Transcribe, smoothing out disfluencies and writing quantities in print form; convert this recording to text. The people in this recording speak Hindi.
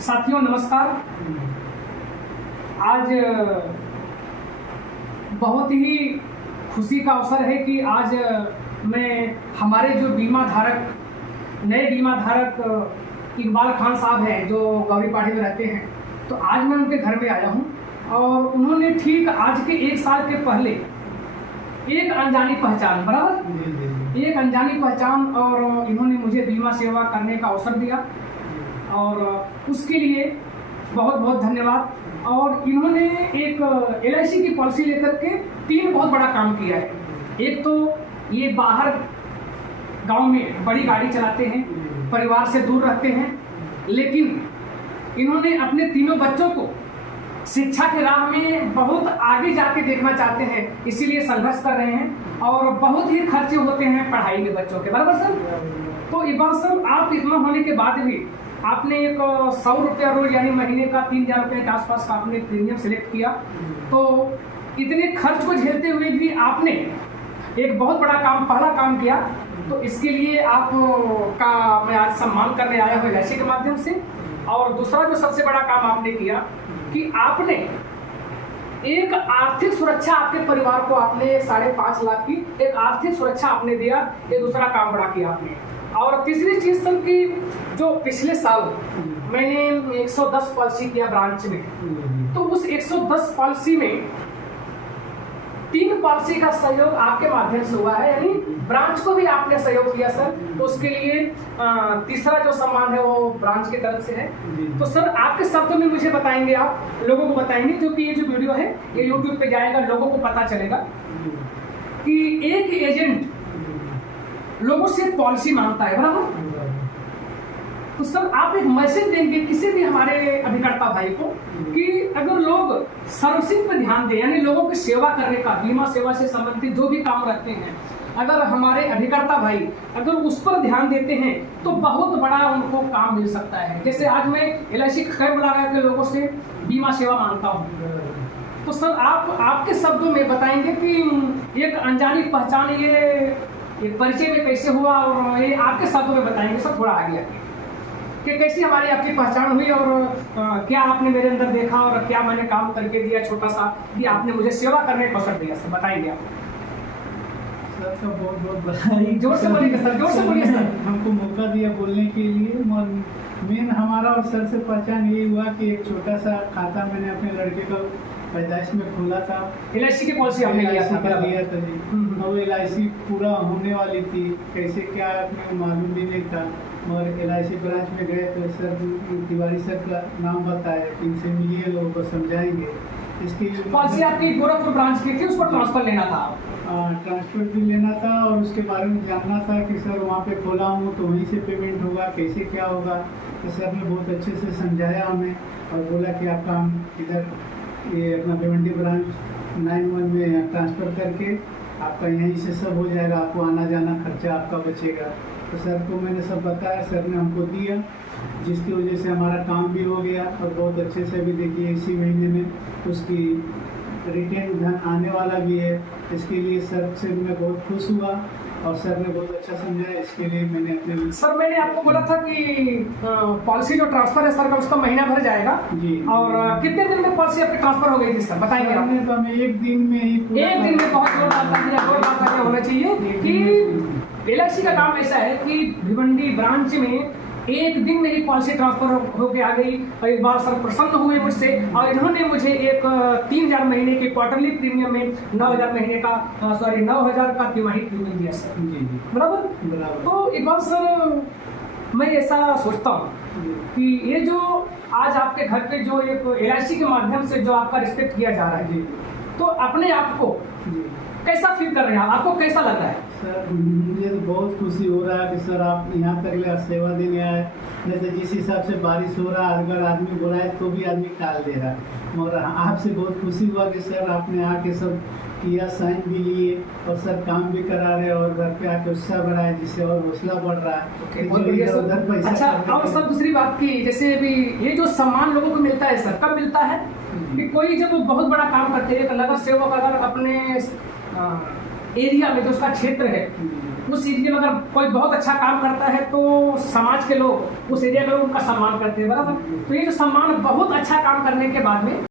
साथियों नमस्कार। आज बहुत ही खुशी का अवसर है कि आज मैं हमारे जो नए बीमा धारक इकबाल खान साहब हैं जो गौरी पाड़ी में रहते हैं, तो आज मैं उनके घर में आया हूं और उन्होंने ठीक आज के 1 साल के पहले एक अनजानी पहचान एक अनजानी पहचान और इन्होंने मुझे बीमा सेवा करने का अवसर दिया और उसके लिए बहुत बहुत धन्यवाद। और इन्होंने एक LIC की पॉलिसी लेकर के 3 बहुत बड़ा काम किया है। एक तो ये बाहर गांव में बड़ी गाड़ी चलाते हैं, परिवार से दूर रहते हैं, लेकिन इन्होंने अपने तीनों बच्चों को शिक्षा के राह में बहुत आगे जाके देखना चाहते हैं, इसीलिए संघर्ष कर रहे हैं और बहुत ही खर्चे होते हैं पढ़ाई में बच्चों के, बराबर सर। तो इकबाल सर, आप इतना होने के बाद भी आपने एक 100 रुपया रोज यानी महीने का 3000 रुपये के आसपास का आपने प्रीमियम सिलेक्ट किया। तो इतने खर्च को झेलते हुए भी आपने एक बहुत बड़ा पहला काम किया, तो इसके लिए आपका मैं आज सम्मान करने आया हूँ LIC के माध्यम से। और दूसरा जो सबसे बड़ा काम आपने किया कि आपने एक आर्थिक सुरक्षा आपके परिवार को आपने 5.5 लाख की एक आर्थिक सुरक्षा आपने दिया। ये दूसरा काम बड़ा किया आपने। और तीसरी चीज सर की जो पिछले साल मैंने 110 पॉलिसी किया ब्रांच में, तो उस 110 पॉलिसी में 3 पॉलिसी का सहयोग आपके माध्यम से हुआ है, यानी ब्रांच को भी आपने सहयोग किया सर। तो उसके लिए तीसरा जो सम्मान है वो ब्रांच की तरफ से है। तो सर आपके शब्दों में मुझे बताएंगे, आप लोगों को बताएंगे, क्योंकि ये जो वीडियो है ये YouTube पे जाएगा, लोगों को पता चलेगा कि एक एजेंट लोगों से पॉलिसी मांगता है, बराबर। तो सर आप एक मैसेज देंगे किसी भी हमारे अभिकर्ता भाई को कि अगर लोग सर्विसिंग पर ध्यान दें, यानी लोगों की सेवा करने का, बीमा सेवा से संबंधित जो भी काम रहते हैं, अगर हमारे अभिकर्ता भाई अगर उस पर ध्यान देते हैं तो बहुत बड़ा उनको काम मिल सकता है। जैसे आज मैं LIC कैंप लगा के लोगों से बीमा सेवा मांगता हूँ, तो सर आप आपके शब्दों में बताएंगे कि एक अनजानी पहचान ये परिचय में कैसे हुआ, और ये आपके शब्दों में बताएंगे सर थोड़ा आगे कि कैसी हमारी आपकी पहचान हुई और क्या आपने मेरे अंदर देखा और क्या मैंने काम करके दिया छोटा सा कि आपने मुझे सेवा करने का अवसर दिया। सर बताएंगे आप। सर का बहुत बहुत बधाई। जोर से बोलिए सर, जोर से बोलिए सर। हमको मौका दिया बोलने के लिए। मेन हमारा और सर से पहचान ये हुआ कि एक छोटा सा खाता मैंने अपने लड़के का पैदाइश में खोला था। LIC की पॉलिसी आपने लिया था जी। और वो LIC पूरा होने वाली थी, कैसे क्या आपने मालूम भी नहीं था। और LIC ब्रांच में गए तो सर तिवारी सर का नाम बताया, इनसे मिलिए, लोगों को समझाएंगे। इसकी पॉलिसी आपकी गोरखपुर ब्रांच की थी, उस पर ट्रांसफर लेना था। ट्रांसफर भी लेना था और उसके बारे में जानना था कि सर वहाँ पे खोला हूँ तो वहीं से पेमेंट होगा, कैसे क्या होगा। तो सर ने बहुत अच्छे से समझाया हमें और बोला कि आपका हम इधर ये अपना भिवंडी ब्रांच 91 में ट्रांसफ़र करके आपका यहीं से सब हो जाएगा, आपको आना जाना खर्चा आपका बचेगा। तो सर को मैंने सब बताया, सर ने हमको दिया, जिसकी वजह से हमारा काम भी हो गया और बहुत अच्छे से भी देखिए इसी महीने में उसकी रिटर्न धन आने वाला भी है। इसके लिए सर से मैं बहुत खुश हुआ और सर ने बहुत अच्छा समझाया। इसके लिए मैंने अपने सर मैंने आपको बोला था कि पॉलिसी जो ट्रांसफर है सर का उसका महीना भर जाएगा जी। और कितने दिन में पॉलिसी आपकी ट्रांसफर हो गई थी सर, बताएंगे आपने? तो हमें एक दिन में ही एक दिन में बहुत जोरदार होना चाहिए कि LIC का काम ऐसा है कि भिवंडी ब्रांच में एक दिन में ही पॉलिसी ट्रांसफर होके आ गई। और एक बार सर प्रसन्न हुए मुझसे और इन्होंने मुझे एक 3000 महीने की क्वार्टरली प्रीमियम में 9000 का तिमाही प्रीमियम दिया सर। बराबर। तो एक बार सर मैं ऐसा सोचता हूँ कि ये जो आज आपके घर पे जो एक LIC के माध्यम से जो आपका रिस्पेक्ट किया जा रहा है, तो अपने आप को कैसा फील कर रहे हैं, आपको कैसा लग रहा है? सर मुझे तो बहुत खुशी हो रहा है कि सर आप यहाँ तक सेवा देने आए। नहीं तो जिस हिसाब से बारिश हो रहा है, अगर आदमी बुलाए तो भी आदमी टाल दे रहा है। और आपसे बहुत खुशी हुआ कि सर आपने आके सब किया, साइन भी लिए और सर काम भी करा रहे और घर पे आके उत्साह बढ़ाए, जिससे और हौसला बढ़ रहा है। अच्छा, और सर दूसरी बात की, जैसे अभी ये जो सम्मान लोगों को मिलता है सर, कब मिलता है कि कोई जब बहुत बड़ा काम करते हैं, नगर सेवक अगर अपने एरिया में, जो उसका क्षेत्र है, उस एरिया में अगर कोई बहुत अच्छा काम करता है तो समाज के लोग, उस एरिया के लोग उनका सम्मान करते हैं, बराबर। तो ये जो सम्मान बहुत अच्छा काम करने के बाद में